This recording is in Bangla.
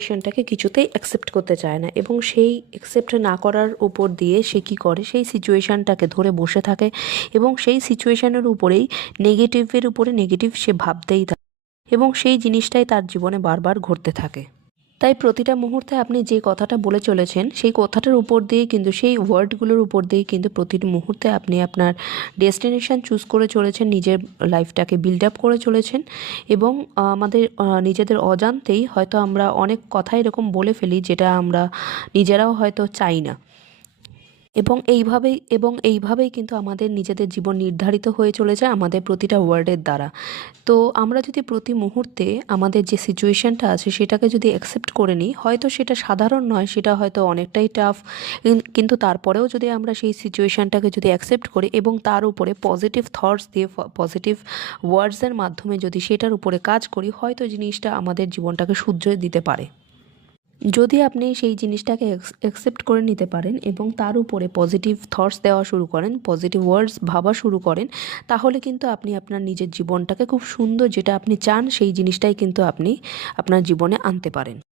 সিচুয়েশনটাকে কিছুতেই অ্যাকসেপ্ট করতে চায় না, এবং সেই অ্যাকসেপ্ট না করার উপর দিয়ে সে কী করে, সেই সিচুয়েশানটাকে ধরে বসে থাকে এবং সেই সিচুয়েশানের উপরেই নেগেটিভের উপরে নেগেটিভ সে ভাবতেই থাকে এবং সেই জিনিসটাই তার জীবনে বারবার ঘটতে থাকে। তাই প্রতিটা মুহূর্তে আপনি যে কথাটা বলে চলেছেন সেই কথাটার উপর দিয়ে কিন্তু, সেই ওয়ার্ডগুলোর উপর দিয়েই কিন্তু প্রতিটি মুহূর্তে আপনি আপনার ডেস্টিনেশন চুজ করে চলেছেন, নিজের লাইফটাকে বিল্ড আপ করে চলেছেন। এবং আমাদের নিজেদের অজান্তেই হয়তো আমরা অনেক কথা এরকম বলে ফেলি যেটা আমরা নিজেরাও হয়তো চাই না, এবং এইভাবেই কিন্তু আমাদের নিজেদের জীবন নির্ধারিত হয়ে চলেছে আমাদের প্রতিটা ওয়ার্ডের দ্বারা। তো আমরা যদি প্রতি মুহূর্তে আমাদের যে সিচুয়েশানটা আছে সেটাকে যদি অ্যাকসেপ্ট করে নিই, হয়তো সেটা সাধারণ নয়, সেটা হয়তো অনেকটাই টাফ, কিন্তু তারপরেও যদি আমরা সেই সিচুয়েশানটাকে যদি অ্যাকসেপ্ট করি এবং তার উপরে পজিটিভ থটস দিয়ে, পজিটিভ ওয়ার্ডসের মাধ্যমে যদি সেটার উপরে কাজ করি, হয়তো জিনিসটা আমাদের জীবনটাকে শুধরে দিতে পারে। যদি আপনি সেই জিনিসটাকে অ্যাকসেপ্ট করে নিতে পারেন এবং তার উপরে পজিটিভ থটস দেওয়া শুরু করেন, পজিটিভ ওয়ার্ডস ভাবা শুরু করেন, তাহলে কিন্তু আপনি আপনার নিজের জীবনটাকে খুব সুন্দর, যেটা আপনি চান সেই জিনিসটাই কিন্তু আপনি আপনার জীবনে আনতে পারেন।